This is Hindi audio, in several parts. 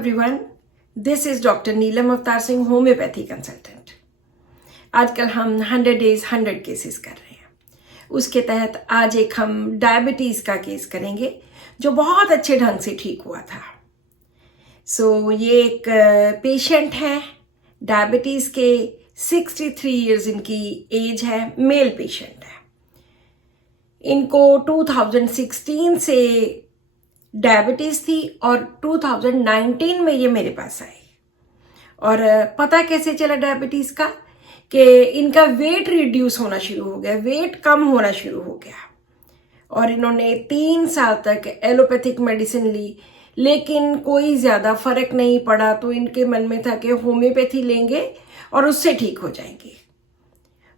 Everyone, this is doctor Neelam Avtar Singh, homeopathy consultant. आजकल हम 100 डेज 100 केसेस कर रहे हैं। उसके तहत आज एक हम डायबिटीज़ का केस करेंगे जो बहुत अच्छे ढंग से ठीक हुआ था। ये एक पेशेंट हैं, डायबिटीज़ के, 63 इयर्स इनकी एज है, मेल पेशेंट है। इनको 2016 से डायबिटीज़ थी और 2019 में ये मेरे पास आई। और पता कैसे चला डायबिटीज़ का कि इनका वेट रिड्यूस होना शुरू हो गया, वेट कम होना शुरू हो गया। और इन्होंने 3 साल तक एलोपैथिक मेडिसिन ली, लेकिन कोई ज़्यादा फर्क नहीं पड़ा। तो इनके मन में था कि होम्योपैथी लेंगे और उससे ठीक हो जाएंगे।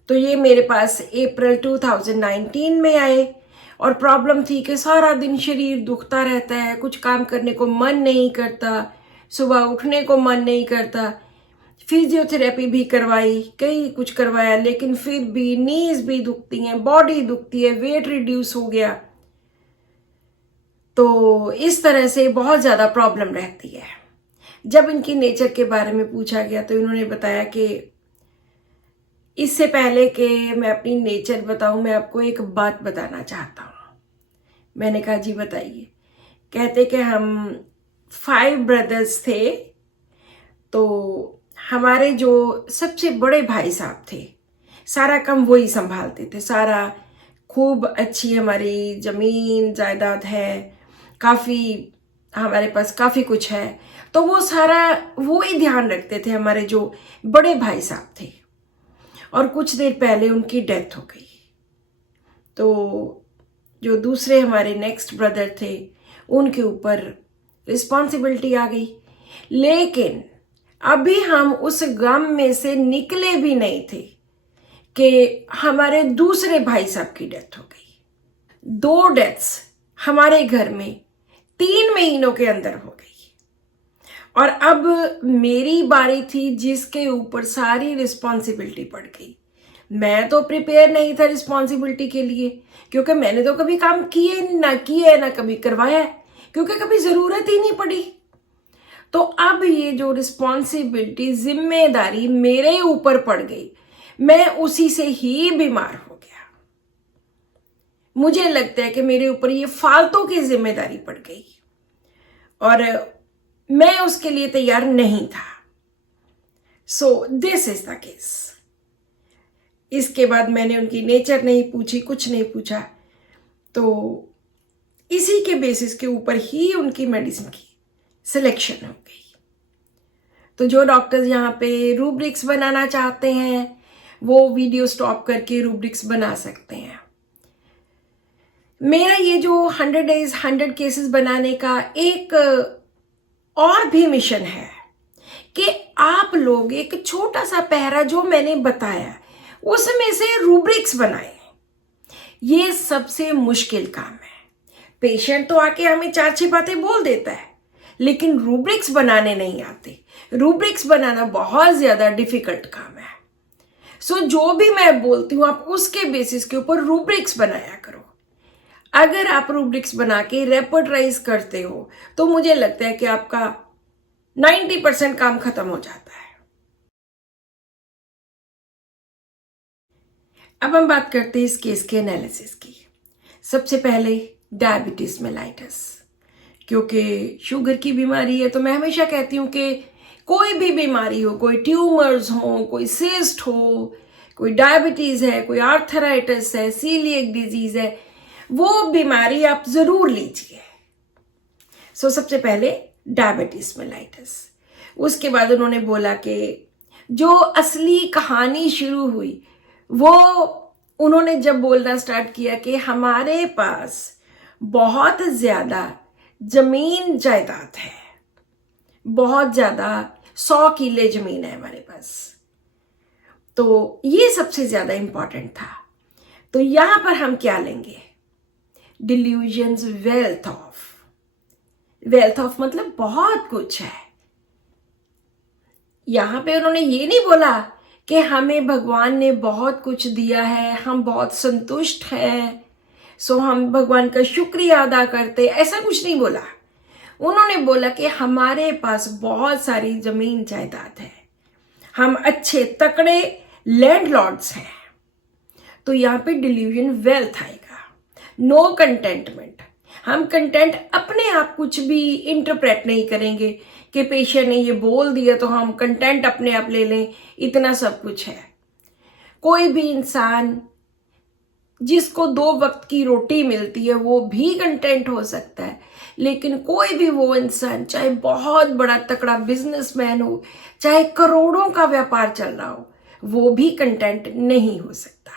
तो ये मेरे पास अप्रैल 2019 में आए और प्रॉब्लम थी कि सारा दिन शरीर दुखता रहता है, कुछ काम करने को मन नहीं करता, सुबह उठने को मन नहीं करता। फिजियोथेरेपी भी करवाई, कई कुछ करवाया, लेकिन फिर भी नीज भी दुखती हैं, बॉडी दुखती है, वेट रिड्यूस हो गया। तो इस तरह से बहुत ज़्यादा प्रॉब्लम रहती है। जब इनकी नेचर के बारे में पूछा गया तो इन्होंने बताया कि इससे पहले कि मैं अपनी नेचर बताऊं, मैं आपको एक बात बताना चाहता हूँ। मैंने कहा जी बताइए। कहते कि हम 5 ब्रदर्स थे, तो हमारे जो सबसे बड़े भाई साहब थे, सारा काम वही संभालते थे। सारा खूब अच्छी हमारी ज़मीन जायदाद है, काफ़ी हमारे पास काफ़ी कुछ है, तो वो सारा वो ही ध्यान रखते थे। हमारे जो बड़े भाई साहब थे, और कुछ देर पहले उनकी डेथ हो गई। तो जो दूसरे हमारे नेक्स्ट ब्रदर थे, उनके ऊपर रिस्पॉन्सिबिलिटी आ गई। लेकिन अभी हम उस गम में से निकले भी नहीं थे कि हमारे दूसरे भाई साहब की डेथ हो गई। 2 डेथ्स हमारे घर में 3 महीनों के अंदर हो गई। और अब मेरी बारी थी जिसके ऊपर सारी रिस्पॉन्सिबिलिटी पड़ गई। मैं तो प्रिपेयर नहीं था रिस्पॉन्सिबिलिटी के लिए, क्योंकि मैंने तो कभी काम किए ना कभी करवाया, क्योंकि कभी ज़रूरत ही नहीं पड़ी। तो अब ये जो रिस्पॉन्सिबिलिटी, जिम्मेदारी मेरे ऊपर पड़ गई, मैं उसी से ही बीमार हो गया। मुझे लगता है कि मेरे ऊपर ये फालतू की जिम्मेदारी पड़ गई और मैं उसके लिए तैयार नहीं था। सो दिस इज द केस। इसके बाद मैंने उनकी नेचर नहीं पूछी, कुछ नहीं पूछा, तो इसी के बेसिस के ऊपर ही उनकी मेडिसिन की सिलेक्शन हो गई। तो जो डॉक्टर्स यहाँ पे रूब्रिक्स बनाना चाहते हैं, वो वीडियो स्टॉप करके रूब्रिक्स बना सकते हैं। मेरा ये जो 100 डेज 100 केसेस बनाने का एक और भी मिशन है कि आप लोग एक छोटा सा पैरा जो मैंने बताया उसमें से रूब्रिक्स बनाएं। ये सबसे मुश्किल काम है। पेशेंट तो आके हमें 4-6 बातें बोल देता है, लेकिन रूब्रिक्स बनाने नहीं आते। रूब्रिक्स बनाना बहुत ज्यादा डिफिकल्ट काम है। जो भी मैं बोलती हूँ, आप उसके बेसिस के ऊपर रूब्रिक्स बनाया करो। अगर आप रूब्रिक्स बना के रेपर्टराइज करते हो तो मुझे लगता है कि आपका 90% काम खत्म हो जाता है। अब हम बात करते हैं इस केस के एनालिसिस की। सबसे पहले डायबिटीज मेलाइटस, क्योंकि शुगर की बीमारी है, तो मैं हमेशा कहती हूँ कि कोई भी बीमारी हो, कोई ट्यूमर्स हो, कोई सिस्ट हो, कोई डायबिटीज है, कोई आर्थराइटिस है, सीलिएक डिजीज है, वो बीमारी आप जरूर लीजिए। सबसे पहले डायबिटीज मेलाइटस। उसके बाद उन्होंने बोला कि जो असली कहानी शुरू हुई वो उन्होंने जब बोलना स्टार्ट किया कि हमारे पास बहुत ज्यादा जमीन जायदाद है, बहुत ज्यादा 100 किले जमीन है हमारे पास। तो ये सबसे ज्यादा इंपॉर्टेंट था। तो यहां पर हम क्या लेंगे? डिल्यूजन्स, वेल्थ ऑफ मतलब बहुत कुछ है। यहां पे उन्होंने ये नहीं बोला कि हमें भगवान ने बहुत कुछ दिया है, हम बहुत संतुष्ट हैं, हम भगवान का शुक्रिया अदा करते, ऐसा कुछ नहीं बोला। उन्होंने बोला कि हमारे पास बहुत सारी जमीन जायदाद है, हम अच्छे तकड़े लैंडलॉर्ड्स हैं। तो यहाँ पे डिल्यूजन वेल्थ आएगा, नो कंटेंटमेंट। हम कंटेंट अपने आप कुछ भी इंटरप्रेट नहीं करेंगे कि पेशेंट ने ये बोल दिया तो हम कंटेंट अपने आप ले लें, इतना सब कुछ है। कोई भी इंसान जिसको 2 वक्त की रोटी मिलती है वो भी कंटेंट हो सकता है, लेकिन कोई भी वो इंसान चाहे बहुत बड़ा तकड़ा बिजनेसमैन हो, चाहे करोड़ों का व्यापार चल रहा हो, वो भी कंटेंट नहीं हो सकता।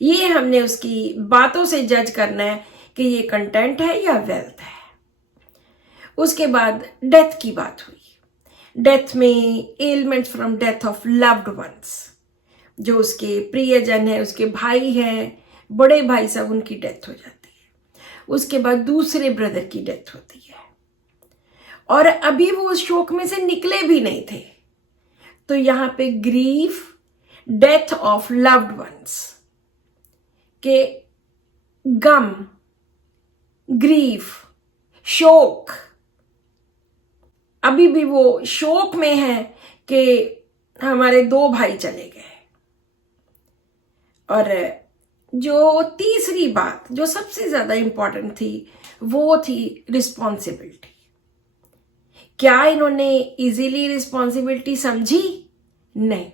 ये हमने उसकी बातों से जज करना है कि ये कंटेंट है या वेल्थ है। उसके बाद डेथ की बात हुई। डेथ में elements from death of loved ones, जो उसके प्रियजन है, उसके भाई हैं, बड़े भाई साहब, उनकी डेथ हो जाती है। उसके बाद दूसरे ब्रदर की डेथ होती है, और अभी वो उस शोक में से निकले भी नहीं थे। तो यहां पे grief, death of loved ones के गम, ग्रीफ, शोक, अभी भी वो शोक में है कि हमारे 2 भाई चले गए। और जो तीसरी बात जो सबसे ज्यादा इंपॉर्टेंट थी वो थी रिस्पॉन्सिबिलिटी। क्या इन्होंने इजीली रिस्पॉन्सिबिलिटी समझी? नहीं,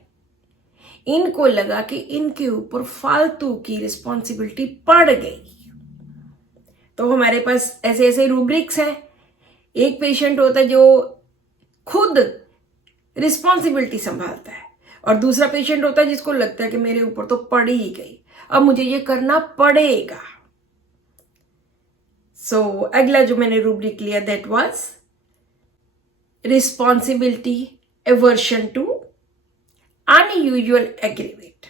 इनको लगा कि इनके ऊपर फालतू की रिस्पॉन्सिबिलिटी पड़ गई। तो हमारे पास ऐसे ऐसे रूब्रिक्स हैं। एक पेशेंट होता है जो खुद रिस्पॉन्सिबिलिटी संभालता है, और दूसरा पेशेंट होता है जिसको लगता है कि मेरे ऊपर तो पड़ ही गई, अब मुझे ये करना पड़ेगा। सो अगला जो मैंने रूब्रिक लिया that was responsibility aversion to unusual aggravate.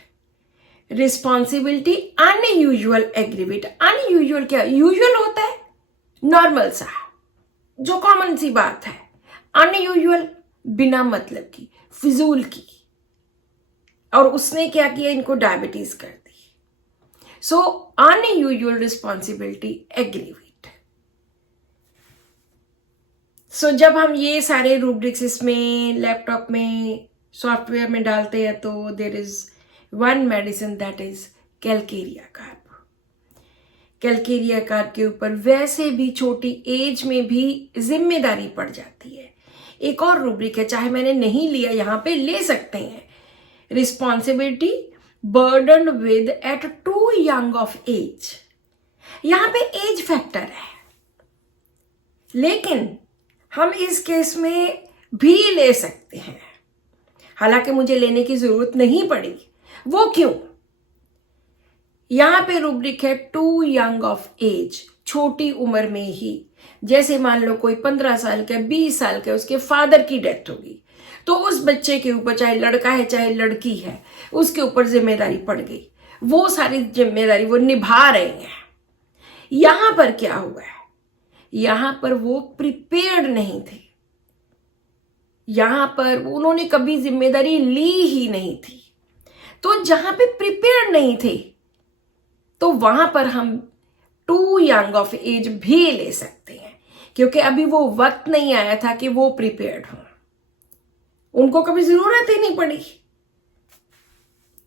Responsibility unusual aggravate. Unusual क्या? यूजुअल होता है नॉर्मल सा, जो कॉमन सी बात है। अनयूजुअल बिना मतलब की, फिजूल की। और उसने क्या किया? इनको डायबिटीज कर दी। सो अनयूजुअल रिस्पॉन्सिबिलिटी एग्रीवेट। सो जब हम ये सारे रूब्रिक्स इसमें लैपटॉप में सॉफ्टवेयर में डालते हैं तो there is one medicine that is calcarea carb. Calcarea carb के ऊपर वैसे भी छोटी एज में भी जिम्मेदारी पड़ जाती है। एक और रूब्रिक है, चाहे मैंने नहीं लिया, यहां पे ले सकते हैं। Responsibility burden with at too young of age. यहां पे एज फैक्टर है, लेकिन हम इस केस में भी ले सकते हैं। हालांकि मुझे लेने की जरूरत नहीं पड़ी। वो क्यों? यहां पे रूब्रिक है टू यंग ऑफ एज, छोटी उम्र में ही। जैसे मान लो कोई 15 साल का, 20 साल का, उसके फादर की डेथ होगी, तो उस बच्चे के ऊपर, चाहे लड़का है चाहे लड़की है, उसके ऊपर जिम्मेदारी पड़ गई। वो सारी जिम्मेदारी वो निभा रहे हैं। यहां पर क्या हुआ है? यहां पर वो प्रिपेयर्ड नहीं थे। यहां पर उन्होंने कभी जिम्मेदारी ली ही नहीं थी। तो जहां पे प्रिपेयर्ड नहीं थे, तो वहां पर हम टू यंग ऑफ एज भी ले सकते हैं, क्योंकि अभी वो वक्त नहीं आया था कि वो प्रिपेयर्ड हों, उनको कभी जरूरत ही नहीं पड़ी।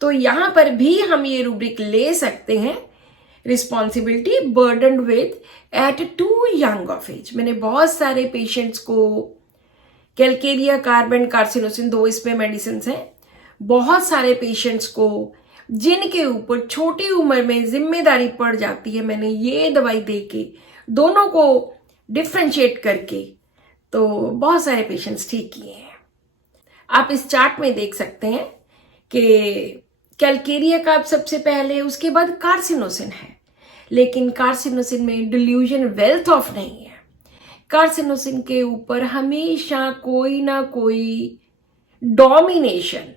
तो यहां पर भी हम ये रूब्रिक ले सकते हैं, responsibility burden with at too young of age. मैंने बहुत सारे पेशेंट्स को कैलकेरिया कार्ब एंड कार्सिनोसिन, 2 इसमें मेडिसिन हैं, बहुत सारे पेशेंट्स को जिनके ऊपर छोटी उम्र में जिम्मेदारी पड़ जाती है, मैंने ये दवाई दे के दोनों को डिफ्रेंशिएट करके तो बहुत सारे पेशेंट्स ठीक किए हैं। आप इस चार्ट में देख सकते हैं कि कैलकेरिया कार्ब सबसे पहले, उसके बाद कार्सिनोसिन है, लेकिन कार्सिनोसिन में डिल्यूजन वेल्थ ऑफ नहीं है। कार्सिनोसिन के ऊपर हमेशा कोई ना कोई डोमिनेशन,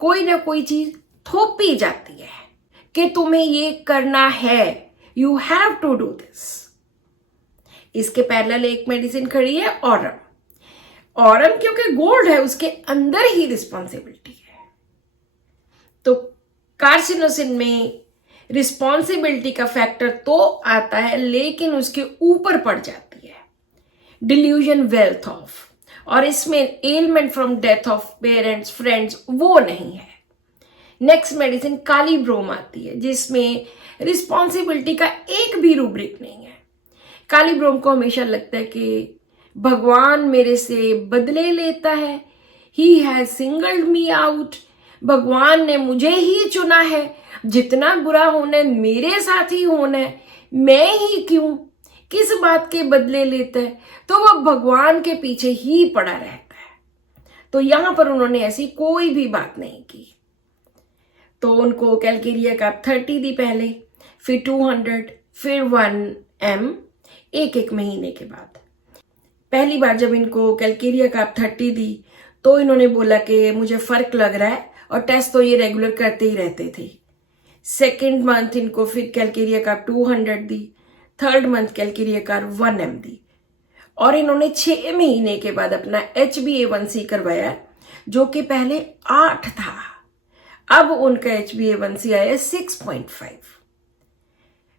कोई ना कोई चीज थोपी जाती है कि तुम्हें ये करना है, you have to do this. इसके पैरेलल एक मेडिसिन खड़ी है ऑरम। ऑरम क्योंकि गोल्ड है, उसके अंदर ही रिस्पॉन्सिबिलिटी है। तो कार्सिनोसिन में रिस्पॉन्सिबिलिटी का फैक्टर तो आता है, लेकिन उसके ऊपर पड़ जाती है। डिल्यूजन वेल्थ ऑफ, और इसमें element from death of parents friends वो नहीं है। नेक्स्ट मेडिसिन कालीब्रोम आती है जिसमें रिस्पॉन्सिबिलिटी का एक भी रूब्रिक नहीं है। कालीब्रोम को हमेशा लगता है कि भगवान मेरे से बदले लेता है, he has singled me out, भगवान ने मुझे ही चुना है, जितना बुरा होना है मेरे साथ ही होना है, मैं ही क्यों, किस बात के बदले लेता है, तो वह भगवान के पीछे ही पड़ा रहता है। तो यहां पर उन्होंने ऐसी कोई भी बात नहीं की। तो उनको कैलकेरिया काप 30 दी पहले, फिर 200, फिर 1 एक महीने के बाद। पहली बार जब इनको कैलकेरिया काप 30 दी तो इन्होंने बोला कि मुझे फर्क लग रहा है, और टेस्ट तो ये रेगुलर करते ही रहते थे। सेकेंड मंथ इनको फिर कैलकेरिया काप 200 दी, थर्ड मंथ कैलकेरिया काप 1 दी, और इन्होंने 6 महीने के बाद अपना HbA1c करवाया जो कि पहले 8 था। अब उनका HbA1c आया 6.5।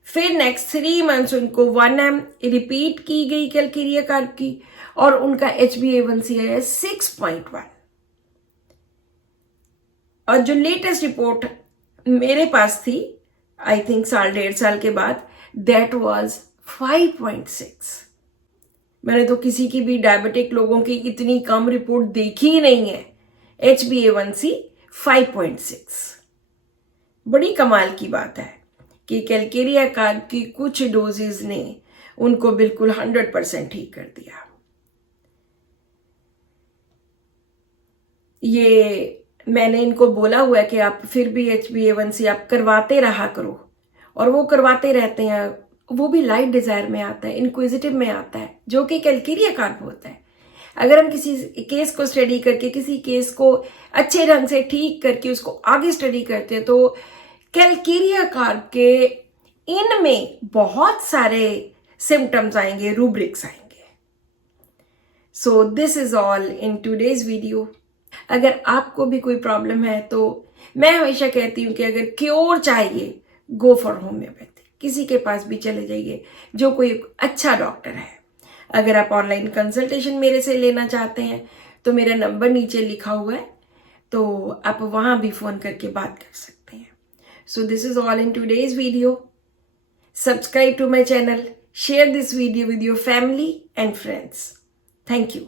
फिर नेक्स्ट 3 मंथ्स उनको 1 रिपीट की गई कैलकेरिया काप की, और उनका HbA1c आया 6.1। और जो लेटेस्ट रिपोर्ट मेरे पास थी, आई थिंक 1.5 साल के बाद, दैट वाज 5.6। मैंने तो किसी की भी डायबिटिक लोगों की इतनी कम रिपोर्ट देखी ही नहीं है। HbA1c 5.6। बड़ी कमाल की बात है कि कैलकेरिया काप की कुछ डोजेज ने उनको बिल्कुल 100% ठीक कर दिया। ये मैंने इनको बोला हुआ है कि आप फिर भी HbA1c आप करवाते रहा करो, और वो करवाते रहते हैं। वो भी लाइट डिजायर में आता है, इंक्विजिटिव में आता है, जो कि कैलकेरिया काप होता है। अगर हम किसी केस को स्टडी करके, किसी केस को अच्छे ढंग से ठीक करके उसको आगे स्टडी करते हैं, तो कैलकेरिया काप के इनमें बहुत सारे सिम्टम्स आएंगे, रूब्रिक्स आएंगे। सो this is all in today's video. अगर आपको भी कोई प्रॉब्लम है तो मैं हमेशा कहती हूँ कि अगर क्योर चाहिए, गो फॉर होम्योपैथी। किसी के पास भी चले जाइए जो कोई अच्छा डॉक्टर है। अगर आप ऑनलाइन कंसल्टेशन मेरे से लेना चाहते हैं तो मेरा नंबर नीचे लिखा हुआ है, तो आप वहां भी फोन करके बात कर सकते हैं। So this is all in today's video. Subscribe to my channel, share this video with your family and friends. Thank you.